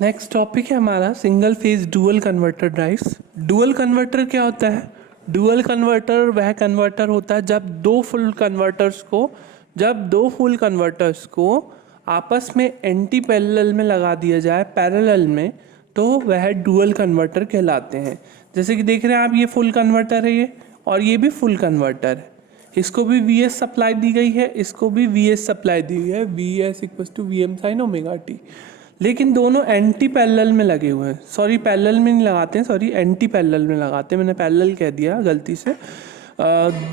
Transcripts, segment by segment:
Next topic है हमारा single phase dual converter drives. Dual converter क्या होता है? डुअल कन्वर्टर वह कन्वर्टर होता है जब दो फुल कन्वर्टर्स को आपस में एंटी पैरेलल में लगा दिया जाए पैरेलल में, तो वह डुअल कन्वर्टर कहलाते हैं। जैसे कि देख रहे हैं आप, ये फुल कन्वर्टर है ये, और ये भी फुल कन्वर्टर है। इसको भी वी एस सप्लाई दी गई है, इसको भी वी एस सप्लाई दी गई है, V S equal to V M sine omega T. लेकिन दोनों एंटी पैरेलल में लगे हुए हैं। सॉरी, पैरेलल में नहीं लगाते हैं, सॉरी एंटी पैरेलल में लगाते हैं, मैंने पैरेलल कह दिया गलती से।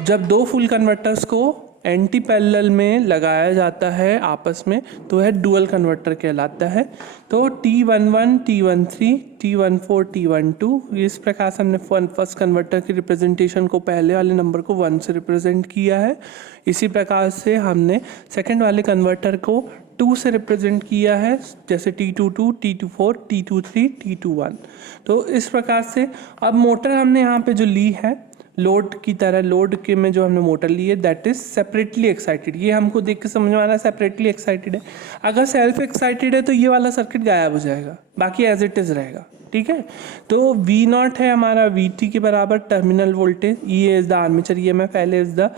जब दो फुल कन्वर्टर्स को एंटी पैरेलल में लगाया जाता है आपस में, तो वह डुअल कन्वर्टर कहलाता है। तो T11, T13, T14, T12, इस प्रकार से हमने फर्स्ट कन्वर्टर की रिप्रेजेंटेशन को पहले वाले नंबर को 1 से रिप्रेजेंट किया है। इसी प्रकार से हमने सेकंड वाले कन्वर्टर को 2 से रिप्रेजेंट किया है, जैसे T22, T24, T23, T21। तो इस प्रकार से अब मोटर हमने यहाँ पे जो ली है लोड की तरह, लोड के में जो हमने मोटर ली है दैट इज सेपरेटली एक्साइटेड। ये हमको देख के समझ में आ रहा है सेपरेटली एक्साइटेड है। अगर सेल्फ एक्साइटेड है तो ये वाला सर्किट गायब हो जाएगा, बाकी एज इट इज रहेगा। ठीक है, तो V नॉट है हमारा VT के बराबर टर्मिनल वोल्टेज, ये is the armature EMF, L is the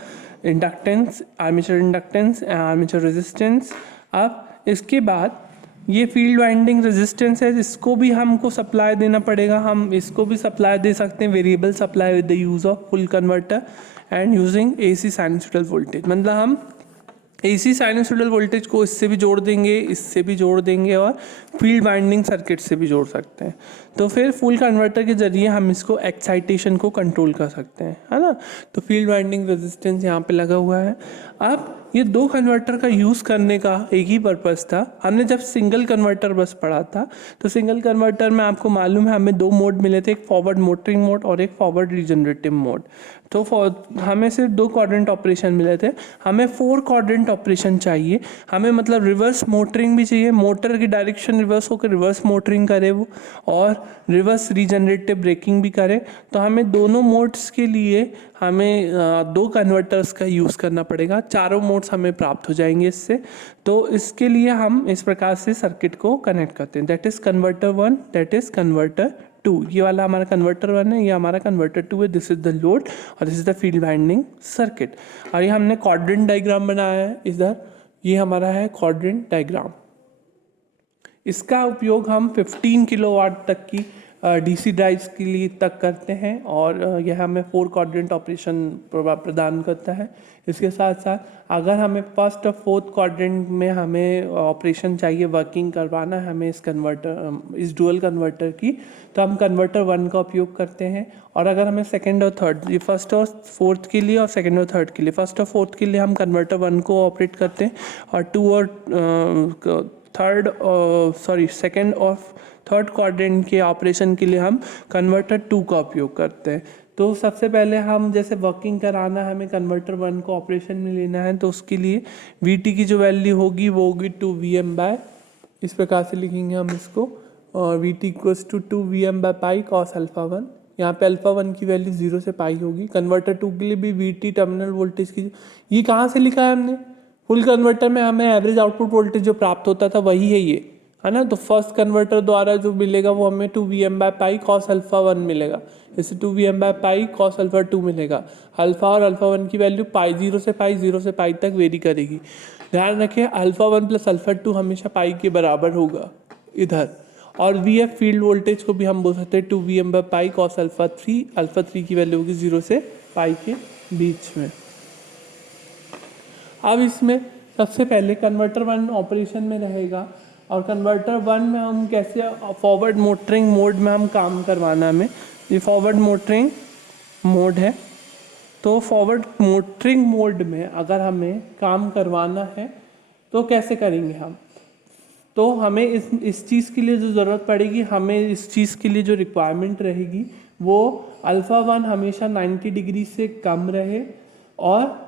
inductance, armature inductance, armature resistance. अब इसके बाद ये फील्ड वाइंडिंग रेजिस्टेंस है, इसको भी हमको सप्लाई देना पड़ेगा। हम इसको भी सप्लाई दे सकते हैं, variable supply with the use of full converter and using AC sinusoidal voltage. मतलब हम AC साइनसॉइडल वोल्टेज को इससे भी जोड़ देंगे, इससे भी जोड़ देंगे, और फील्ड वाइंडिंग सर्किट से भी जोड़ सकते हैं। तो फिर फुल कन्वर्टर के जरिए हम इसको एक्साइटेशन को कंट्रोल कर सकते हैं, है ना। तो फील्ड वाइंडिंग रेजिस्टेंस यहाँ पे लगा हुआ है। अब ये दो कन्वर्टर का यूज़ करने का एक ही पर्पज़ था। हमने जब सिंगल कन्वर्टर बस पढ़ा था, तो सिंगल कन्वर्टर में आपको मालूम है हमें दो मोड मिले थे, एक फॉरवर्ड मोटरिंग मोड और एक फॉरवर्ड रीजनरेटिव मोड। तो हमें सिर्फ 2 क्वाड्रेंट ऑपरेशन मिले थे, हमें 4 क्वाड्रेंट ऑपरेशन चाहिए। हमें मतलब रिवर्स मोटरिंग भी चाहिए, मोटर की डायरेक्शन रिवर्स होकर रिवर्स मोटरिंग करे वो, और रिवर्स रीजनरेटिव ब्रेकिंग भी करे। तो हमें दोनों मोड्स के लिए हमें 2 कन्वर्टर्स का यूज़ करना पड़ेगा। चारों मोड्स हमें प्राप्त हो जाएंगे इससे। तो इसके लिए हम इस प्रकार से सर्किट को कनेक्ट करते हैं, that is converter 1, that is converter 2। ये वाला हमारा कन्वर्टर 1 है, ये हमारा कन्वर्टर 2 है। दिस इज द लोड और this is the field winding circuit. और ये हमने क्वाड्रेंट डायग्राम बनाया है इधर, ये हमारा है क्वाड्रेंट डायग्राम। इसका उपयोग हम 15 किलोवाट तक की DC ड्राइव्स के लिए तक करते हैं, और यह हमें 4 क्वाड्रेंट ऑपरेशन प्रदान करता है। इसके साथ साथ अगर हमें फर्स्ट और फोर्थ क्वाड्रेंट में हमें ऑपरेशन चाहिए, वर्किंग करवाना है हमें इस डुअल कन्वर्टर की, तो हम कन्वर्टर 1 का उपयोग करते हैं। और अगर हमें सेकंड और थर्ड, ये फर्स्ट और फोर्थ के लिए और सेकंड और थर्ड के लिए, फर्स्ट और फोर्थ के लिए हम कन्वर्टर 1 को ऑपरेट करते हैं, और 2 और सेकंड और थर्ड क्वाड्रेंट के ऑपरेशन के लिए हम कन्वर्टर 2 का उपयोग करते हैं। तो सबसे पहले हम जैसे वर्किंग कराना है, हमें कन्वर्टर 1 को ऑपरेशन में लेना है, तो उसके लिए VT की जो वैल्यू होगी वो होगी 2Vm बाय, इस प्रकार से लिखेंगे हम इसको, और VT equals to 2Vm by pi cos alpha 1। यहाँ पे अल्फा 1 की वैल्यू 0 से पाई होगी। कन्वर्टर 2 के लिए भी VT टर्मिनल वोल्टेज की, ये कहाँ से लिखा है हमने, फुल कन्वर्टर में हमें एवरेज आउटपुट वोल्टेज जो प्राप्त होता था वही है ये, है ना। तो फर्स्ट कन्वर्टर द्वारा जो मिलेगा वो हमें 2Vm by pi cos alpha 1 मिलेगा, जैसे 2Vm by pi cos alpha 2 मिलेगा। अल्फा और अल्फा 1 की वैल्यू पाई 0 से पाई तक वेरी करेगी। ध्यान रखें, अल्फा 1 प्लस अल्फा 2 हमेशा पाई के बराबर होगा इधर। और VF फील्ड वोल्टेज को भी हम बोल सकते हैं 2Vm by pi cos alpha 3, alpha 3 की वैल्यू होगी 0 से पाई के बीच में। अब इसमें सबसे पहले कन्वर्टर 1 ऑपरेशन में रहेगा, और कन्वर्टर 1 में हम कैसे फॉरवर्ड मोटरिंग मोड में हम काम करवाना, हमें ये फॉरवर्ड मोटरिंग मोड है। तो फॉरवर्ड मोटरिंग मोड में अगर हमें काम करवाना है तो कैसे करेंगे हम, तो हमें इस चीज़ के लिए जो ज़रूरत पड़ेगी, हमें इस चीज़ के लिए जो रिक्वायरमेंट रहेगी वो अल्फ़ा 1 हमेशा 90 डिग्री से कम रहे, और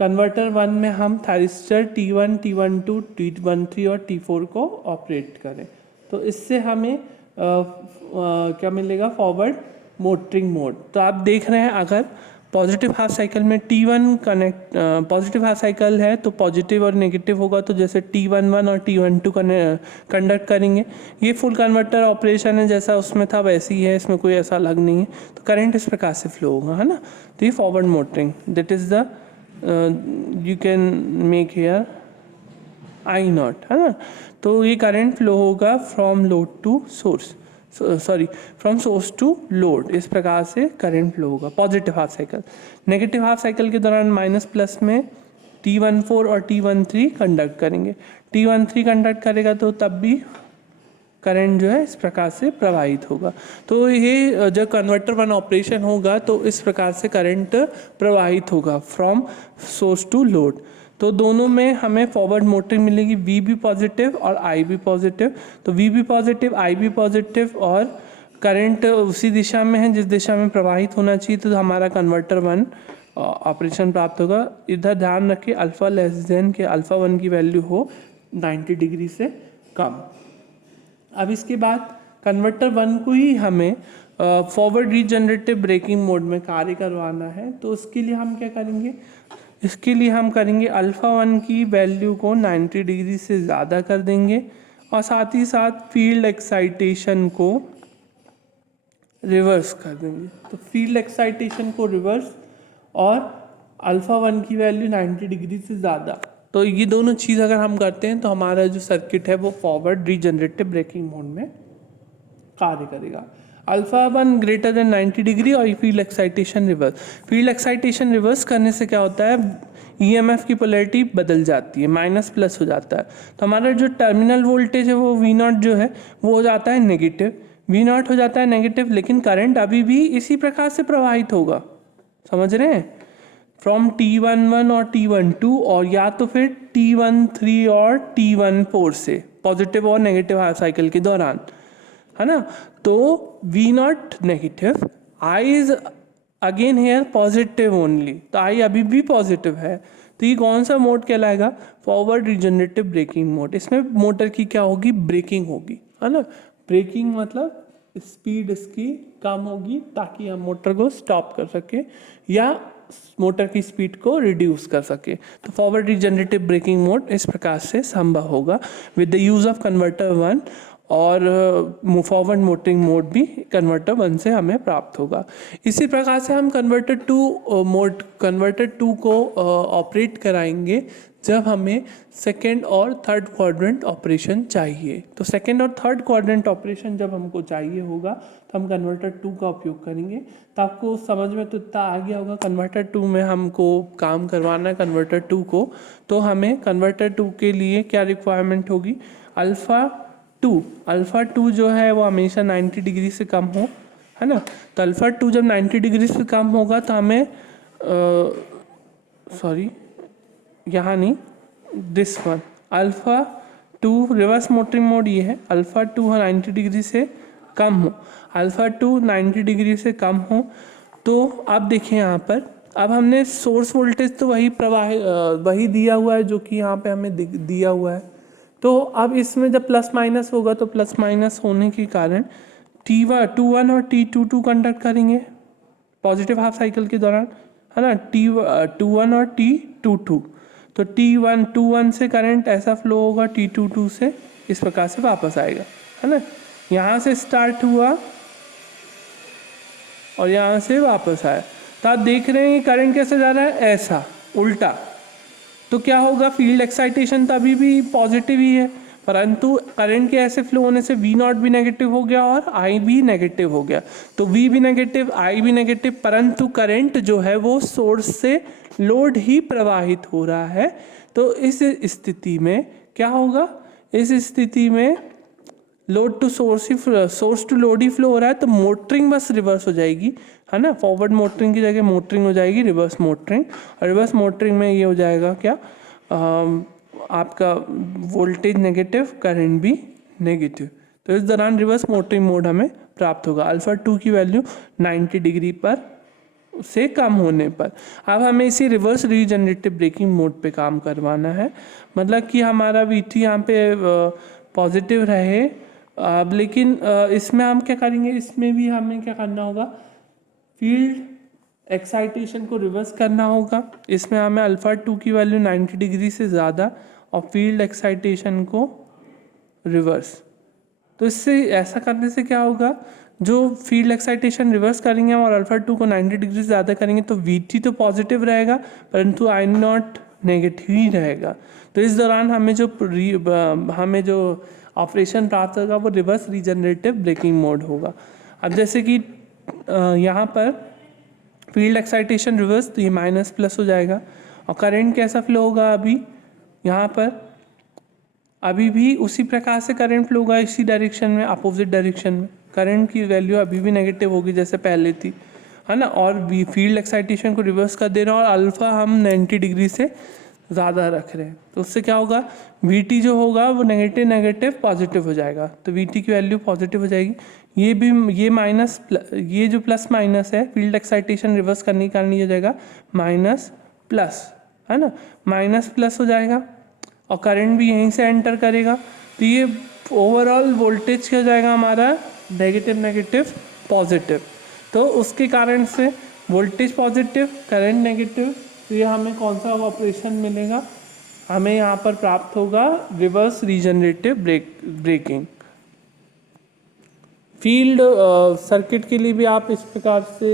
कन्वर्टर 1 में हम थायरिस्टर T1, T12, T13 और T4 को ऑपरेट करें। तो इससे हमें क्या मिलेगा, फॉरवर्ड मोटरिंग मोड। तो आप देख रहे हैं अगर पॉजिटिव हाफ साइकिल में T1 connect, positive half cycle है तो पॉजिटिव और नेगेटिव होगा, तो जैसे T11 और T12 कंडक्ट करेंगे। ये फुल कन्वर्टर ऑपरेशन है, जैसा उसमें था वैसे ही है, इसमें कोई ऐसा अलग नहीं है। तो करंट इस प्रकार से फ्लो होगा, है ना। तो ये forward motoring, that is the you can make here I not, है ना। तो ये करंट फ्लो होगा from load to source, sorry from source to load, इस प्रकार से करंट फ्लो होगा positive half cycle. Negative half cycle के दौरान माइनस प्लस में T14 और T13 कंडक्ट करेंगे। T13 कंडक्ट करेगा तो तब भी करंट जो है इस प्रकार से प्रवाहित होगा। तो ये जब कन्वर्टर वन ऑपरेशन होगा तो इस प्रकार से करंट प्रवाहित होगा फ्रॉम सोर्स टू लोड। तो दोनों में हमें फॉरवर्ड मोटरिंग मिलेगी, V भी पॉजिटिव और I भी पॉजिटिव। तो V भी पॉजिटिव, I भी पॉजिटिव और करंट उसी दिशा में है जिस दिशा में प्रवाहित होना चाहिए, तो हमारा कन्वर्टर वन ऑपरेशन प्राप्त होगा। इधर ध्यान रखिए अल्फ़ा लेस देन के अल्फ़ा वन की वैल्यू हो 90 डिग्री से कम। अब इसके बाद कन्वर्टर वन को ही हमें फॉरवर्ड रीजनरेटिव ब्रेकिंग मोड में कार्य करवाना है। तो उसके लिए हम क्या करेंगे, इसके लिए हम करेंगे अल्फ़ा वन की वैल्यू को 90 डिग्री से ज़्यादा कर देंगे और साथ ही साथ फील्ड एक्साइटेशन को रिवर्स कर देंगे। तो फील्ड एक्साइटेशन को रिवर्स और अल्फ़ा वन की वैल्यू 90 डिग्री से ज़्यादा, तो ये दोनों चीज़ अगर हम करते हैं तो हमारा जो सर्किट है वो फॉरवर्ड रीजनरेटिव ब्रेकिंग मोड में कार्य करेगा। Alpha one greater than 90 degree और field excitation reverse. Field excitation reverse करने से क्या होता है, ईएमएफ की पोलैरिटी बदल जाती है, माइनस प्लस हो जाता है। तो हमारा जो टर्मिनल वोल्टेज है वो V0 जो है वो हो जाता है नेगेटिव, V0 हो जाता है नेगेटिव, लेकिन करंट अभी भी इसी प्रकार से प्रवाहित होगा, समझ रहे हैं, फ्रॉम T11 और T12 और या तो फिर T13 और T14 से पॉजिटिव और नेगेटिव हाफ साइकिल के दौरान, है ना। तो V0 negative, I is again here positive only, तो I अभी भी पॉजिटिव है। तो ये कौन सा मोड कहलाएगा, फॉरवर्ड रीजनरेटिव ब्रेकिंग मोड। इसमें मोटर की क्या होगी, ब्रेकिंग होगी, है ना। ब्रेकिंग मतलब स्पीड इसकी कम होगी ताकि हम मोटर को स्टॉप कर सके या मोटर की स्पीड को रिड्यूस कर सके। तो फॉरवर्ड रीजनरेटिव ब्रेकिंग मोड इस प्रकार से संभव होगा with the use of converter one, और फॉरवर्ड मोटरिंग मोड भी कन्वर्टर वन से हमें प्राप्त होगा। इसी प्रकार से हम कन्वर्टर टू को ऑपरेट कराएंगे जब हमें सेकेंड और थर्ड क्वाड्रेंट ऑपरेशन चाहिए। तो सेकेंड और थर्ड क्वाड्रेंट ऑपरेशन जब हमको चाहिए होगा तो हम कन्वर्टर टू का उपयोग करेंगे। तो आपको समझ में तो इतना आ गया होगा, कन्वर्टर टू में हमको काम करवाना है कन्वर्टर टू को। तो हमें कन्वर्टर टू के लिए क्या रिक्वायरमेंट होगी, अल्फ़ा टू जो है वो हमेशा 90 डिग्री से कम हो, है ना। तो अल्फ़ा टू जब 90 डिग्री से कम होगा तो हमें यहाँ नहीं, this one alpha two reverse motoring mode ये है, अल्फ़ा टू 90 डिग्री से कम हो, अल्फ़ा टू 90 डिग्री से कम हो। तो अब देखिए यहाँ पर, अब हमने सोर्स वोल्टेज तो वही दिया हुआ है जो कि यहाँ पे हमें दिया हुआ है। तो अब इसमें जब प्लस माइनस होगा तो प्लस माइनस होने के कारण T21 और T22 कंडक्ट करेंगे पॉजिटिव हाफ साइकिल के दौरान, है ना, T21 और T22। तो T21 से करंट ऐसा फ्लो होगा T22 से इस प्रकार से वापस आएगा, है ना। यहाँ से स्टार्ट हुआ और यहाँ से वापस आया। तो आप देख रहे हैं करंट कैसे जा रहा है, ऐसा उल्टा। तो क्या होगा, फील्ड एक्साइटेशन तो अभी भी पॉजिटिव ही है, परंतु करंट के ऐसे फ्लो होने से V0 भी नेगेटिव हो गया और I भी नेगेटिव हो गया। तो V भी नेगेटिव, I भी नेगेटिव, परंतु करंट जो है वो सोर्स से लोड ही प्रवाहित हो रहा है। तो इस स्थिति में क्या होगा, इस स्थिति में load to source to load ही फ्लो हो रहा है, तो मोटरिंग बस रिवर्स हो जाएगी, है ना। फॉरवर्ड मोटरिंग की जगह मोटरिंग हो जाएगी रिवर्स मोटरिंग, और रिवर्स मोटरिंग में ये हो जाएगा क्या, आपका वोल्टेज नेगेटिव, करंट भी नेगेटिव। तो इस दौरान रिवर्स मोटरिंग मोड हमें प्राप्त होगा अल्फ़ा टू की वैल्यू 90 डिग्री पर से कम होने पर। अब हमें इसी रिवर्स रीजनरेटिव ब्रेकिंग मोड पे काम करवाना है, मतलब कि हमारा V3 यहाँ पे पॉजिटिव रहे। लेकिन इसमें हम क्या करेंगे, इसमें भी हमें क्या करना होगा, फील्ड एक्साइटेशन को रिवर्स करना होगा। इसमें हमें अल्फ़ा 2 की वैल्यू 90 डिग्री से ज़्यादा और फील्ड एक्साइटेशन को रिवर्स। तो इससे ऐसा करने से क्या होगा, जो फील्ड एक्साइटेशन रिवर्स करेंगे और अल्फ़ा 2 को 90 डिग्री से ज़्यादा करेंगे तो वीटी तो पॉजिटिव रहेगा परंतु आई नॉट नेगेटिव ही रहेगा। तो इस दौरान हमें जो ऑपरेशन प्राप्त होगा वो रिवर्स रीजनरेटिव ब्रेकिंग मोड होगा। अब जैसे कि यहाँ पर फील्ड एक्साइटेशन रिवर्स, तो ये माइनस प्लस हो जाएगा और करंट कैसा फ्लो होगा अभी यहाँ पर, अभी भी उसी प्रकार से करंट फ्लो होगा इसी डायरेक्शन में, अपोजिट डायरेक्शन में। करंट की वैल्यू अभी भी नेगेटिव होगी जैसे पहले थी, है ना। और फील्ड एक्साइटेशन को रिवर्स कर दे रहे हैं और अल्फ़ा हम 90 डिग्री से ज़्यादा रख रहे हैं, तो उससे क्या होगा, वी जो होगा वो नेगेटिव नेगेटिव पॉजिटिव हो जाएगा। तो वी की वैल्यू पॉजिटिव हो जाएगी। ये भी ये माइनस ये जो प्लस माइनस है फील्ड एक्साइटेशन रिवर्स करने के कारण ये हो जाएगा माइनस प्लस, है ना, माइनस प्लस हो जाएगा और करंट भी यहीं से एंटर करेगा। तो ये ओवरऑल वोल्टेज क्या हो जाएगा हमारा, नेगेटिव नेगेटिव पॉजिटिव। तो उसके कारण से वोल्टेज पॉजिटिव, करंट नेगेटिव, तो ये हमें कौन सा ऑपरेशन मिलेगा, हमें यहाँ पर प्राप्त होगा reverse regenerative braking. Field circuit के लिए भी आप इस प्रकार से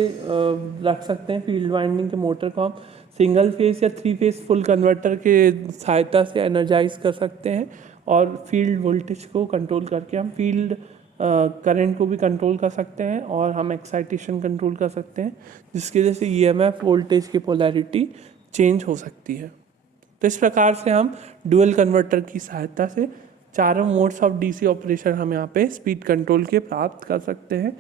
रख सकते हैं। फील्ड वाइंडिंग के मोटर को हम सिंगल फेस या 3 फेस फुल कन्वर्टर के सहायता से एनर्जाइज कर सकते हैं और फील्ड वोल्टेज को कंट्रोल करके हम फील्ड करंट को भी कंट्रोल कर सकते हैं और हम एक्साइटेशन कंट्रोल कर सकते हैं, जिसकी वजह से ईएमएफ वोल्टेज की पोलैरिटी चेंज हो सकती है। तो इस प्रकार से हम डुअल कन्वर्टर की सहायता से चारों मोड्स ऑफ डीसी ऑपरेशन हम यहाँ पे स्पीड कंट्रोल के प्राप्त कर सकते हैं।